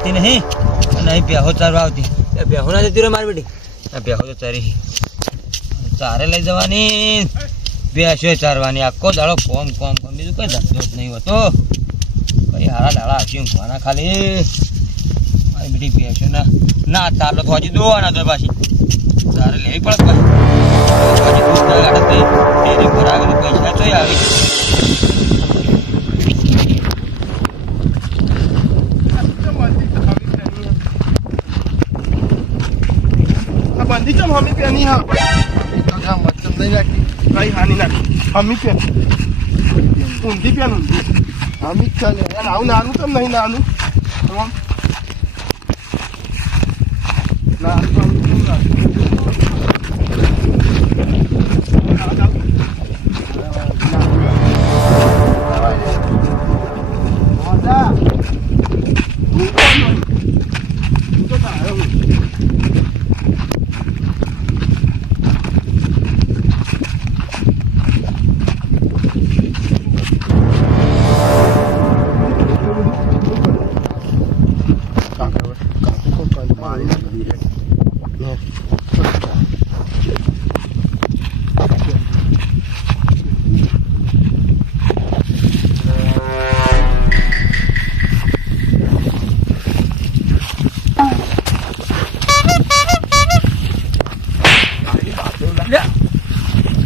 ચારતી નહીં. અને અહીં બેહો ચારવા આવતી. બેહો ના જતી રહે મારી બેટી. બેહો તો ચારી. ચારે લઈ જવાની. બેસો ચારવાની. આખો દાડો કોમ કોમ કોમ. બીજું કઈ ધંધો જ નહીં હોતો. કઈ હારા દાડા આવશે ઊંઘવાના ખાલી. મારી બેટી બેસો ના ના ચાલો તો હજી દોવાના તો પાછી. તારે લેવી પડે પેન ઊંધી ઊંધી હમી ચાલે આવું નાનું કેમ નહીં નાનું આમ.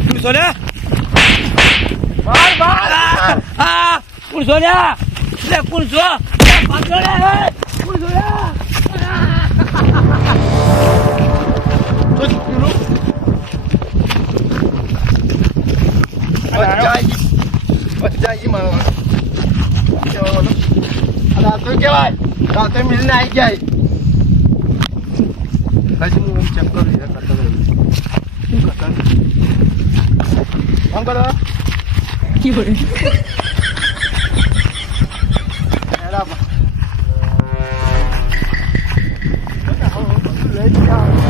તું સોન્યા માર માર આ કોણ સોન્યા લે કોણ સો લે પાછો લે હે કોણ સોન્યા રાતે મિલને આવી જાય હજી હું એમ ચેક કરું યાર કરતા કરું. શું. લઈ જાઓ.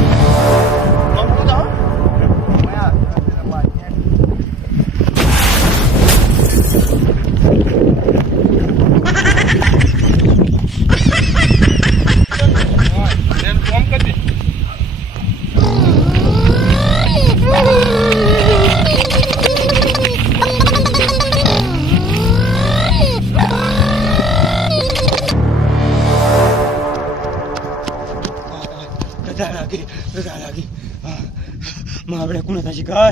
કોણ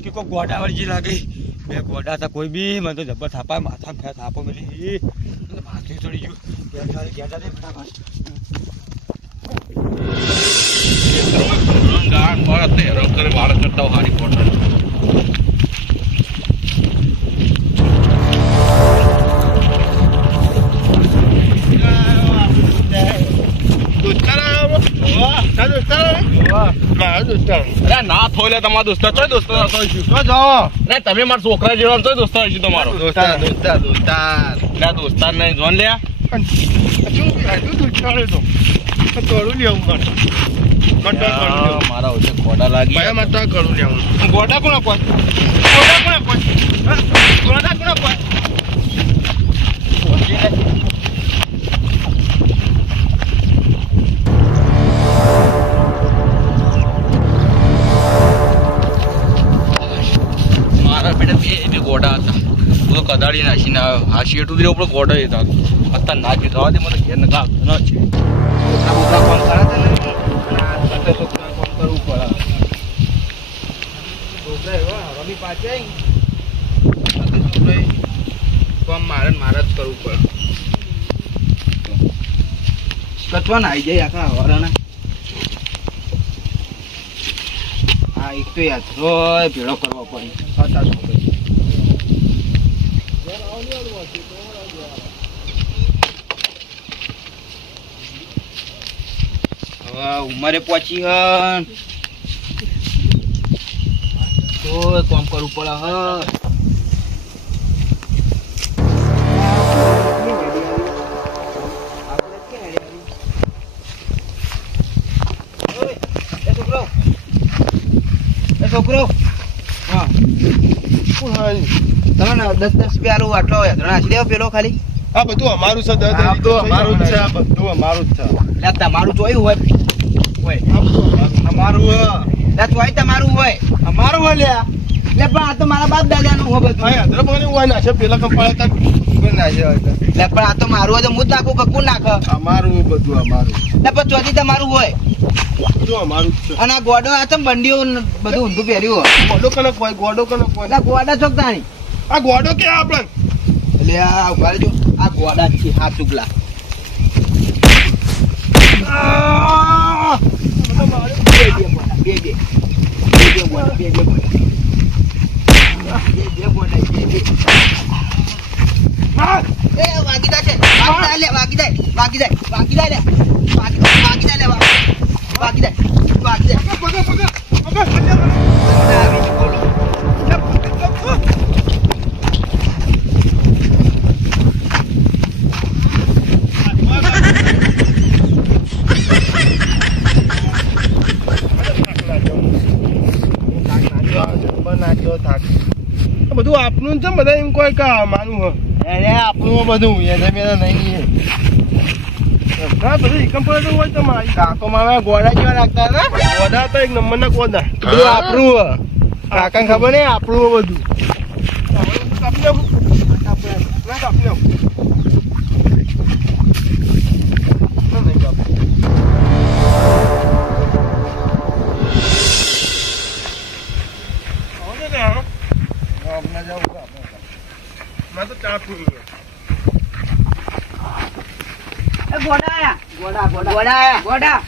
કે કોઈ ગોડા વળજી લાગી. બે ગોડા હતા, કોઈ બી. મને તો જબર થાપા, માથા ફેર થાપો મિલી. માથું ચડી ગયું. બે ફટાફટ. ગયા પર તે રોકર વાળ કરતા હારી થોય લે તમારા દોસ્તો. ચોય દોસ્તો છો જો અરે તમે મારા છોકરા જેવા છો દોસ્તો હશું તમારો. લે દોસ્તાર નહીં જોન લે. મારા ઓછે ખોડા લાગી ગોડા કોઈ ગોડા કોઈ ગોડા કોણ કદાડી નાખીને આવ્યો આ શેઠ ઉપર ગોડા હતા અત્યારે ના કીધું આવા દે મને ઘેર આપતો ન છે. કોમ કરે ને છોકરા કોમ કરવું પડે. રમી પાછે કોમ મારે મારે જ કરવું પડે. કચવાના આવી જાય આખા હવારાના. હા એક તો યાદ ભેળો કરવો પડે હતા છોકરી હવે ઉંમરે પહોંચી હન. તો કામ કરવું પડે હ એ છોકરો. હા? તમે દસ દસ રૂપિયા આટલો નાખી પેલો ખાલી? આ બધું અમારું છે આ બધું અમારું જ છે આ બધું અમારું જ છે. તમારું જોયું હોય. હોય. અમારું. અમારું હે. તમારું હોય. અમારું હે લ્યા પણ આ તો મારા બાપ દાદાનું હોય બધું. હોય ને, આ પેલા કંપાળા હોય તો? પણ આ તો મારું હોય તો હું જ નાખું કે કોણ નાખે? અમારું બધું અમારું. એટલે પણ ચોથી તમારું હોય. બધું અમારું છે. અને આ ગોડો આ તો બંડીઓ બધું ઊંધું પહેર્યું હોય. ગોડો કનક હોય ગોડો કનક હોય. ગોડા ચોક તાણી આ ગોડો કે આપણે લે આ ઊભા રહેજો. આ ગોડા જ છે હા ચૂકલા બે બે ગોડા, બે બે બે બે ગોડા, બે બે ગોડા. બે બે ગોડા, બે બે. એ વાગી જાય વાગી જાય વાગી જાય વાગી જાય વાગી જાય વાગી જાય બધું બધા એમ કોઈ કા માનું હ? અરે આપણું બધું. એને મેને નહીં હા બધું પડે હોય તો મારી કાકો મારા ગોળા જેવા રાખતા હતા? ગોડા તો એક નંબરના ગોડા બધું આપણું હે. કાકાને ખબર નહીં? આપણું બધું. કાપી નાખું ના એ ગોડા આયા. ગોડા આયા. ગોડા.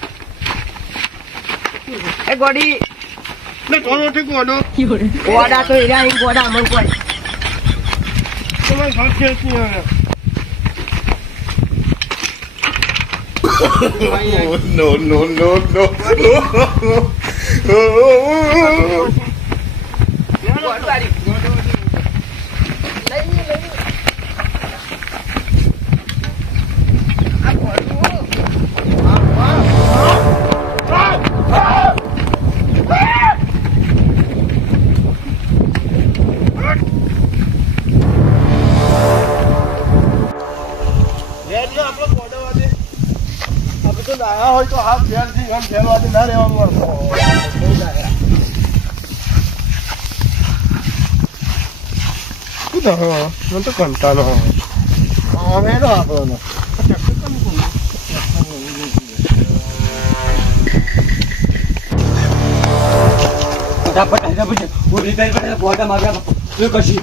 એ ગોડી લે, કોનો છે ગોડો? ગોડા તો એરા અહીં ગોડા અમર કોઈ તમારે ઘર ખેંચી હવે. no, no, no, no. પડે ગોડા માર્યા શું કરશી?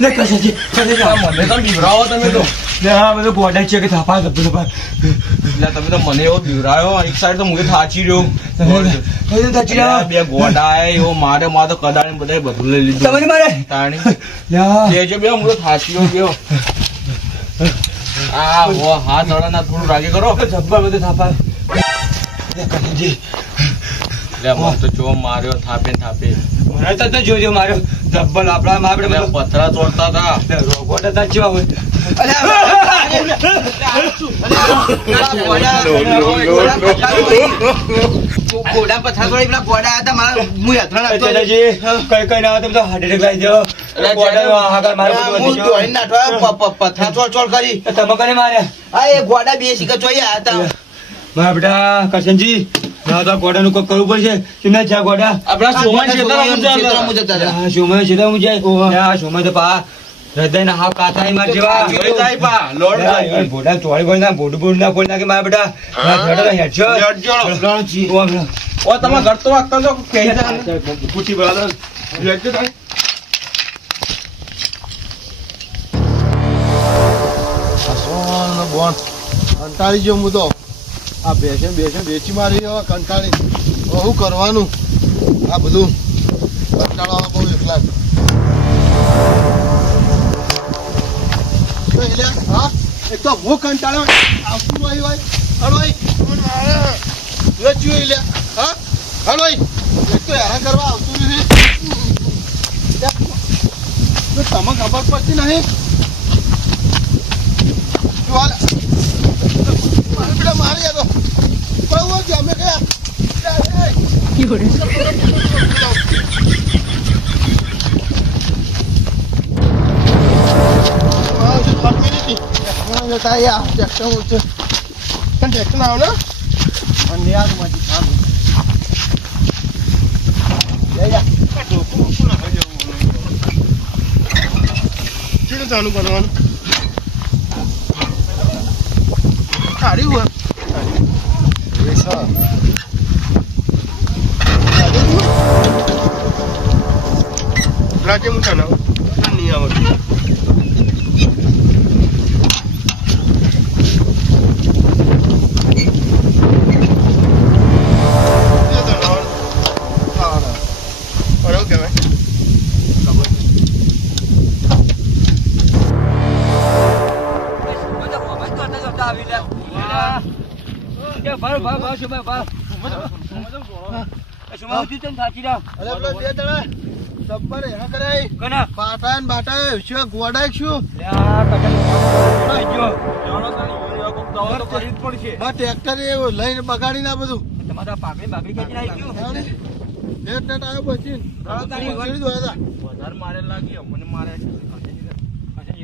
લે કશાજી મને તો બીવરાવો તમે તો. લે હા બધું ગોડા છે કે થાપા ધબ્બા એટલે તમે તો મને એવો બીવરાયો એક સાઈડ તો હું થાચી રહ્યો. બધું બે ગોડા એવો મારે મારે તો કદાળી બધાય બધું લઈ લીધું. મારે? તાણી. બે હું તો થાચી ગયો. આ હો હાથ અડાના થોડું રાગે કરો. જબ્બા બધે થાપા તો જો માર્યો થાપે થાપે. મને તો જોજો માર્યો. ધબ્બલ આપડા આપણે પથરા તોડતા હતા. રોગો તાચવા હોય. ઘોડા પથરા તોડી પેલા ઘોડા હતા મારા હું યાત્રા નાખતો કઈ કઈ ના આવે તો હાર્ટ એટેક લાવી દો અરે ગોડા મારે આ બધું હું વધી ગયું. ધોઈને નાઠવા, પ- પ- પથરા ચોળ ચોળ કરી તમે કને માર્યા આ એ ઘોડા બે શીખર ચોઈ હતા મારા બેટા કરશનજી ના કોક કરવું પડશે ના જ્યાં ગોડા આપડા હતા. હા સોમય છે હું તો હૃદય ના હાવ કાથા માર જેવા જોઈ જાય પા, લોડ જાય. બોડા ચોળી બોલ ના બોડું બોડું ના બોલ કે મારા બેટા. હેડ છો લડજો. ઓ ઓ તમે ઘર તો વાગતા છો કે. પૂછી બરાબર. હસવાનો બોન. કંટાળી જો હું તો. આ બેસે બેસે વેચી મારી હવે કંટાળી. હું શું કરવાનું? આ બધું. કંટાળો આવે બહુ એકલા. હું કંટાળ્યો આવતું હોય હોય? હળવાઈ વેચ્યું લે. હા? હળવાઈ એક તો હેરાન કરવા આવતું નથી. તો તમે ખબર પડતી નહીં. મારે મારી યાર બહુ જ અમે ગયા ટ્રેક્ટર જતા આયા ટ્રેક્ટર ઉઠે પણ ટ્રેક્ટર ના આવે ને અને યારમાંથી ખાવાનું લઈ જા ચીડું ચાલુ અરે પેલો બે દડા સબ્બર એના કરાય. બાટા ને બાટા શું ગોડાય શું? બા ટ્રેક્ટર એ લઈને બગાડી ના બધું. નેટ નેટ આવ્યો પછી ચીડી દો હતા પકડો લે બે વધારે મારે લાગ્યો મને મારા.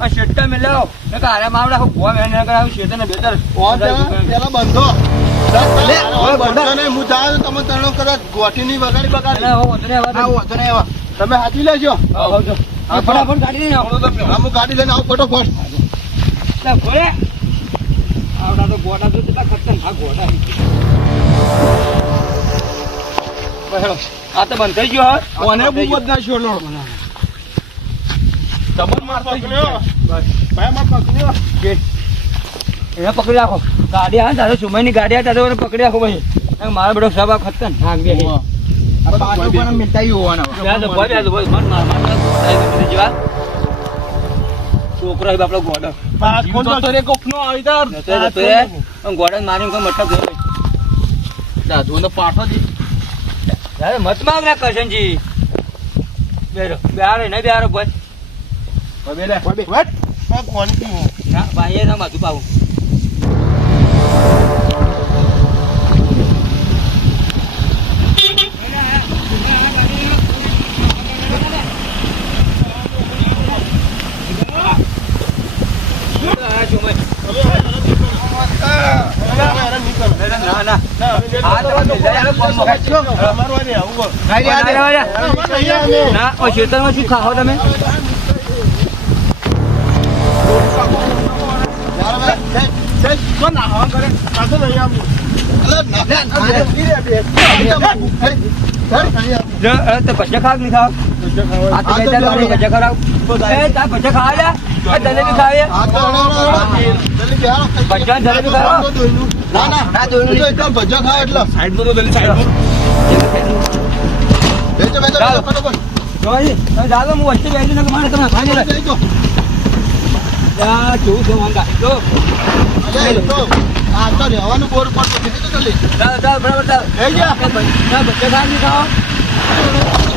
અને શેટકા મેલાવો ને કે માવડા હું ગોવા મેં નગર આવું શેતને બેતર ફોન પેલા બંધો. હવે બંધો. હું તમે હાથી લેજો. આ ગાડી લઈને આવો. લે, ઘોડે. આવડા તો ગોડા તો કેટલા ખતરનાક ગોડા. આ તો બંધ થઈ ગયો. કોને બંધ થઈ બહુ ગયો. બદનાશ્યો લો તમન માર પકડ્યો. ભાઈ માર પકડ્યો એને પકડી રાખો. ગાડી આવે તારે સુમયની ગાડી આવે તારે પકડી રાખો ભાઈ મારો બેટો સાહેબ આ બે. માર, માર, માર, માર, છે બધી જેવા. છોકરો છે ગોડો. ગોડાને મઠ્ઠા ધોઈ. દાદુ પાઠો જી. મત માગ રે કરશનજી. બેરો. બેહારો નહીં બેહારો ભાઈ. વટ આ કોણ પીવું ના ભાઈ ના માથું પાવું ના ના આ તો વાત મિલ જાય કોમ ના ઓ ખેતરમાં શું ખાઓ તમે જો અ, તો ભજીયા ખાવ નહીં ખાવ આ તો બેટા તારે ભજીયા ખવડાવ. એ, તાર ભજીયા ખાવા લ્યા? આ જલેબી ખાવી ખાવા? ના ના ના જોયું ભજા ખાવ એટલે સાઈડ નો તો પેલી સાઈડ બેચો બેચો ચાલો. જાઓ હું વચ્ચે બેસી ને મારે તમે ખાઈ લે આ જોવું છે વાંગા જો અરે એ તો આ તો રહેવાનું બોર પડતું કીધું તો જલ્દી ચાલો ચાલો બરાબર ચાલો લઈ જા ખાવા